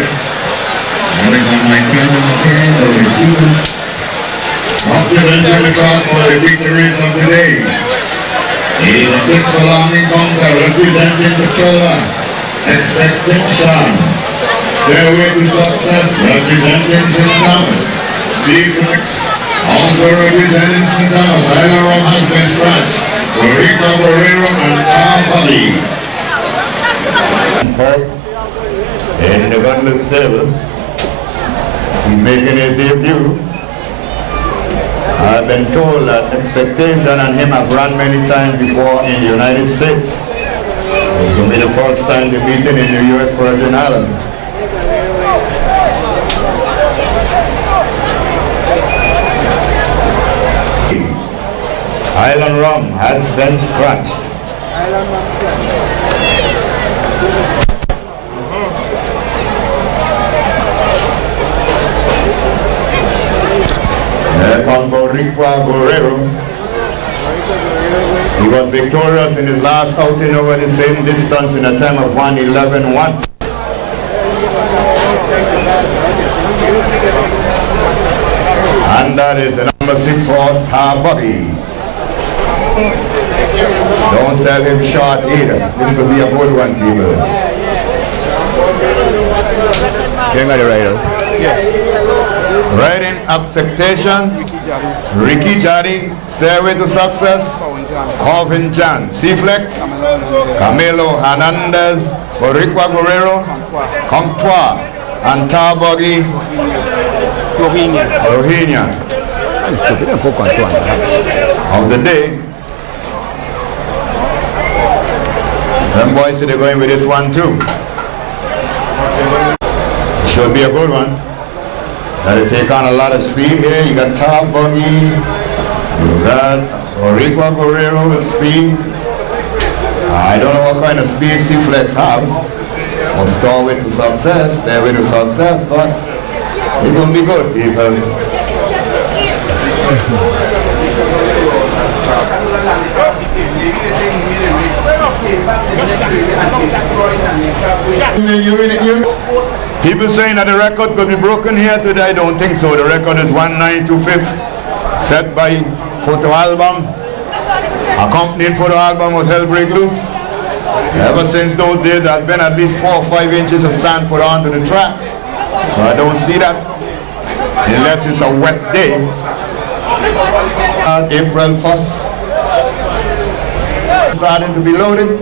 That is on my camera, okay, the speakers. Representing the track for the victories of the day. It is a pixel army counter representing the color Actspectation. Stairway to Success representing St. Thomas. C-Flex also representing St. Thomas. Aileron has been scratched. Boricua, Guerrero and Tarbuggy. In the gunless stable, he's making his debut. I've been told that Actspectation and him have run many times before in the United States. It's going to be the first time they're meeting in the U.S. Virgin Islands. Island Rum has been scratched. There comes Boricua Guerrero. He was victorious in his last outing over the same distance in a time of 1:11.1. And that is the number 6 horse, Tarbuggy. Don't sell him short either. This could be a good one, people. You got it right out. Riding Actspectation, Ricky Jari, Stairway to Success, Calvin John, C-Flex, Camilo Hernandez, Boricua Guerrero, Comtois, and Tarbuggy, Rohingya. Of the day. Them boys say they're going with this one too. Should be a good one. That'll take on a lot of speed here. You got Tarbuggy, you got Boricua Guerrero with speed. I don't know what kind of speed C-Flex have. Or Stairway to Success, Stairway to Success, but it's gonna be good, people. People saying that the record could be broken here today. I don't think so. The record is 1925, set by Photo Album. Accompanying Photo Album was Hell Break Loose. Ever since those days, there's been at least 4 or 5 inches of sand put onto the track. So I don't see that unless it's a wet day. April 1st. Starting to be loaded.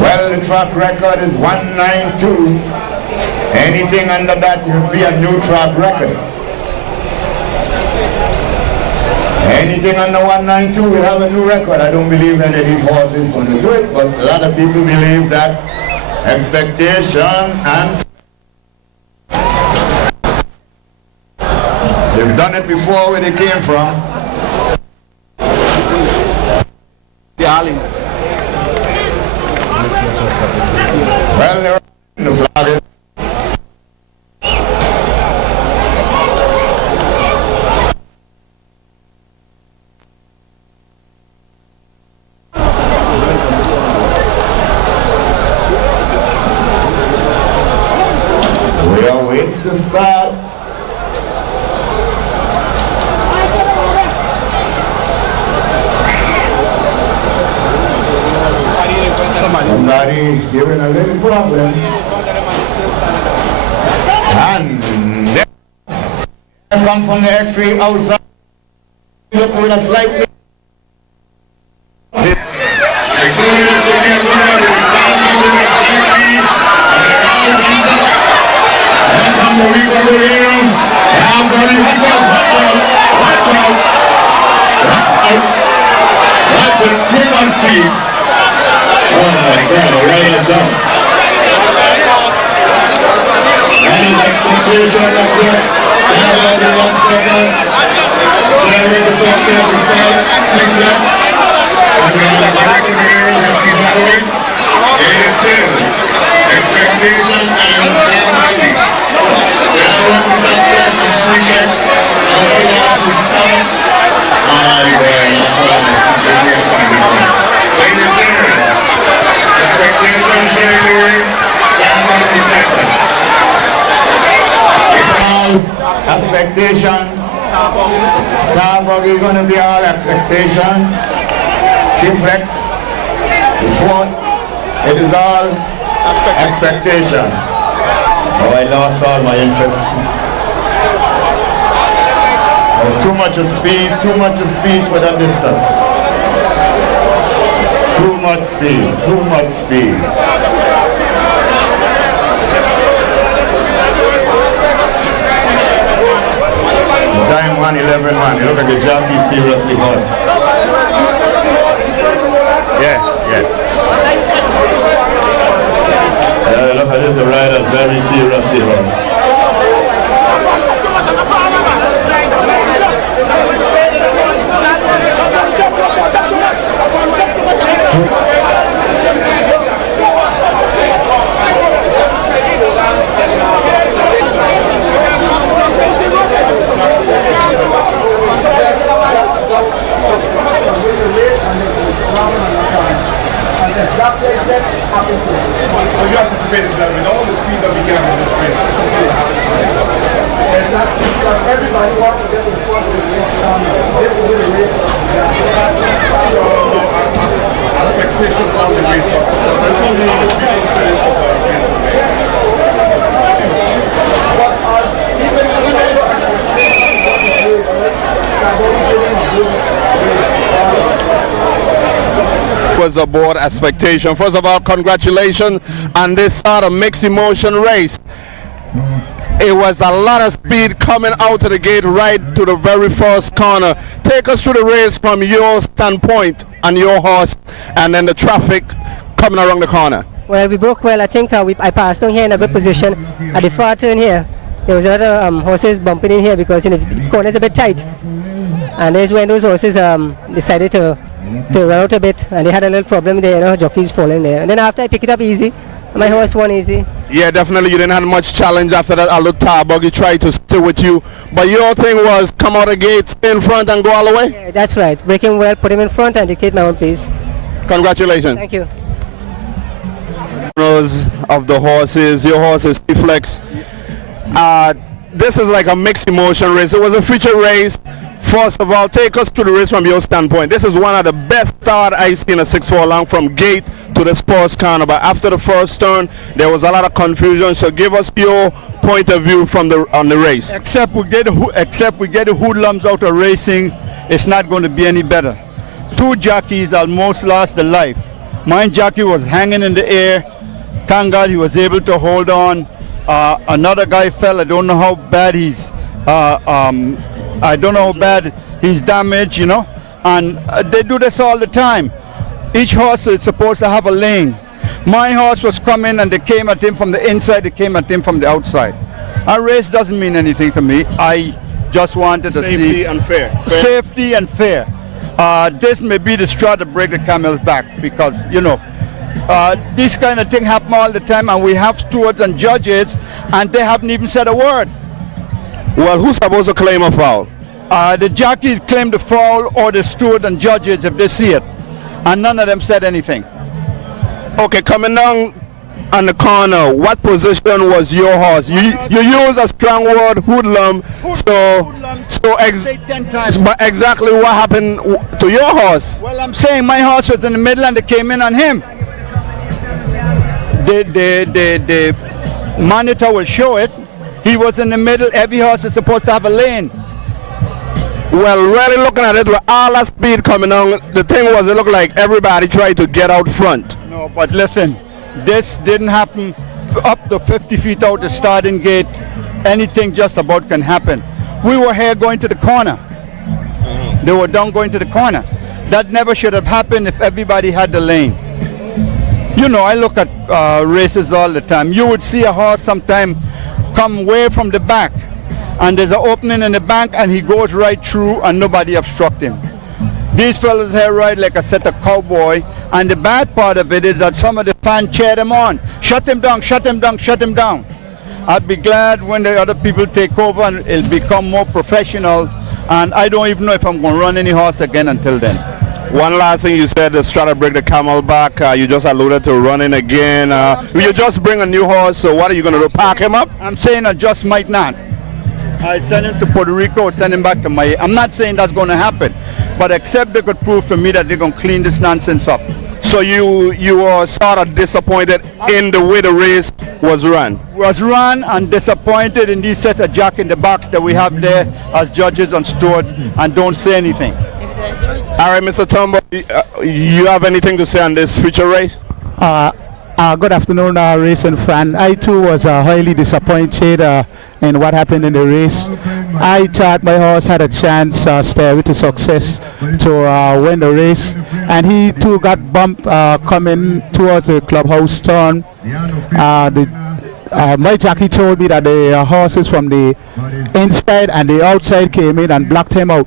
Well, the track record is 192. Anything under that would be a new track record. Anything under 192 will have a new record. I don't believe any of these horses going to do it, but a lot of people believe that Actspectation and they've done it before where they came from. Well, they're in the flag. We await the start. Somebody's giving a little problem. And they come from the X3 outside. Look with a slight. Oh my God, right it down. And Actspectation up there. And over 1 second. Stairway to Success is called 6 laps. And we have a Boricua Guerrero that keeps going. It is still Actspectation and Tarbuggy. Stairway to Success and 6 laps. Also last is 7. will be all Actspectation. Simplex. The fourth, it is all Actspectation. Oh, I lost all my interest. Oh, too much speed for that distance. Too much speed. Time 1:11 man, you look at the jockey seriously hard. Yeah. Look at this, the rider very seriously hard. Exactly as I said, happened to him. So you anticipated that with all the speed that we can in this race, something will happen. Exactly, because everybody wants to get in front of the race coming. This is the race. Expectation around the race, but that's only people say it. Was aboard Actspectation. First of all, congratulations on this sort of mixed emotion race. It was a lot of speed coming out of the gate right to the very first corner. Take us through the race from your standpoint and your horse, and then the traffic coming around the corner. Well, we broke well. I think I passed down here in a good position. At the far turn here, there was other horses bumping in here because the corner is a bit tight. And there's when those horses decided to run out a bit, and they had a little problem there, jockeys falling there. And then after I pick it up easy, my horse won easy. Yeah, definitely you didn't have much challenge after that. Although Tarbuggy tried to stay with you, but your thing was come out of the gate, stay in front and go all the way? Yeah, that's right. Break him well, put him in front and dictate my own pace. Congratulations. Thank you. Of the horses, your horse is Flex. This is like a mixed emotion race. It was a feature race. First of all, take us through the race from your standpoint. This is one of the best start I've seen a 6-4 long from gate to the sports corner. But after the first turn, there was a lot of confusion. So give us your point of view from on the race. Except we get the hoodlums out of racing, it's not going to be any better. Two jockeys almost lost their life. My jockey was hanging in the air. Thank God he was able to hold on. Another guy fell. I don't know how bad he's damaged, and they do this all the time. Each horse is supposed to have a lane. My horse was coming and they came at him from the inside, they came at him from the outside. A race doesn't mean anything to me. I just wanted to see Safety and fair. Safety and fair. This may be the straw to break the camel's back because, this kind of thing happen all the time, and we have stewards and judges and they haven't even said a word. Well, who's supposed to claim a foul? The jockeys claim the foul, or the steward and judges if they see it, and none of them said anything. Okay, coming down on the corner, what position was your horse? You use a strong word, hoodlum. Say 10 times. But exactly what happened to your horse? Well, I'm saying my horse was in the middle and they came in on him. The monitor will show it. He was in the middle. Every horse is supposed to have a lane. Well, really looking at it with all that speed coming on, the thing was it looked like everybody tried to get out front. No, but listen, this didn't happen up to 50 feet out the starting gate. Anything just about can happen. We were here going to the corner. They were down going to the corner. That never should have happened if everybody had the lane. I look at races all the time. You would see a horse sometime come way from the back, and there's an opening in the bank and he goes right through and nobody obstruct him. These fellas here ride like a set of cowboy, and the bad part of it is that some of the fans cheer them on. Shut him down, shut him down, shut him down. I'd be glad when the other people take over and it'll become more professional, and I don't even know if I'm going to run any horse again until then. One last thing you said, to try to break the camel back. You just alluded to running again. You just bring a new horse, so what are you going to do, pack him up? I'm saying I just might not. I send him to Puerto Rico or send him back to Miami. I'm not saying that's going to happen. but except they could prove to me that they're going to clean this nonsense up. So you were sort of disappointed in the way the race was run? Was run and disappointed in these set of jack in the box that we have there as judges on stewards and don't say anything. All right, Mr. Tarbuggy, you have anything to say on this future race? Good afternoon, racing fan. I too was highly disappointed in what happened in the race. I thought my horse had a chance, Stairway to Success, to win the race, and he too got bumped coming towards the clubhouse turn. My jockey told me that the horses from the inside and the outside came in and blocked him out.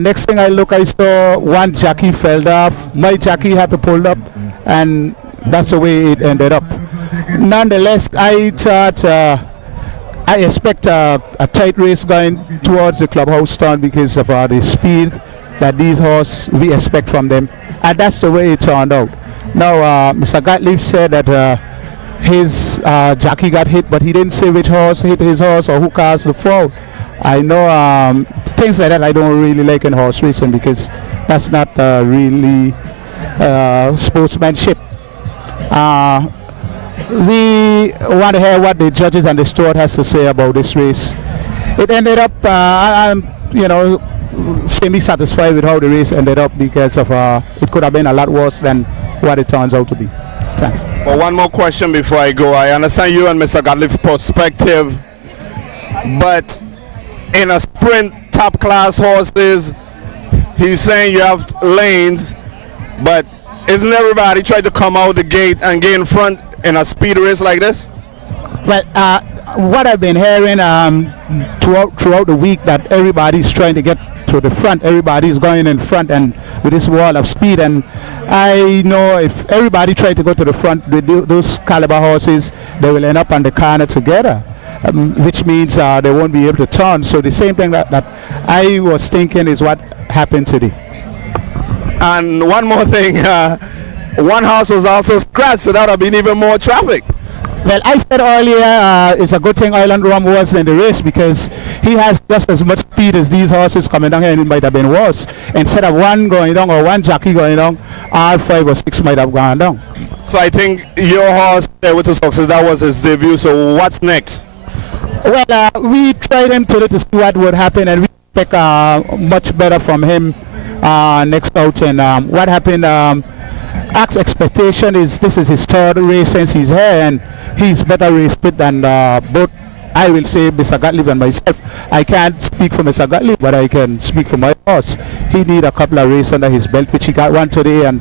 Next thing I look, I saw one jockey fell off. My jockey had to pull up, and that's the way it ended up. Nonetheless, I thought I expect a tight race going towards the clubhouse turn because of the speed that these horses we expect from them, and that's the way it turned out. Now, Mr. Gottlieb said that his jockey got hit, but he didn't say which horse hit his horse or who caused the fall. I know things like that I don't really like in horse racing because that's not really sportsmanship. We want to hear what the judges and the steward has to say about this race. It ended up, I'm semi-satisfied with how the race ended up because of it could have been a lot worse than what it turns out to be. Thanks. Well, one more question before I go. I understand you and Mr. Gottlieb's perspective, but in a sprint top class horses, he's saying you have lanes, but isn't everybody trying to come out the gate and get in front in a speed race like this? Well, what I've been hearing throughout the week, that everybody's trying to get to the front, everybody's going in front and with this wall of speed, and I know if everybody tried to go to the front with those caliber horses, they will end up on the corner together, which means they won't be able to turn. So the same thing that I was thinking is what happened today. And one more thing, one horse was also scratched, so that would have been even more traffic. Well, I said earlier it's a good thing Island Rum was in the race because he has just as much speed as these horses coming down here, and it might have been worse. Instead of one going down or one jockey going down, all 5 or 6 might have gone down. So I think your horse, Stairway to Success, that was his debut, so what's next? Well, we tried him today to see what would happen, and we expect much better from him next out. And what happened, Actspectation this is his 3rd race since he's here, and he's better race fit than both, I will say, Mr. Gottlieb and myself. I can't speak for Mr. Gottlieb, but I can speak for my horse. He need a couple of races under his belt, which he got one today, and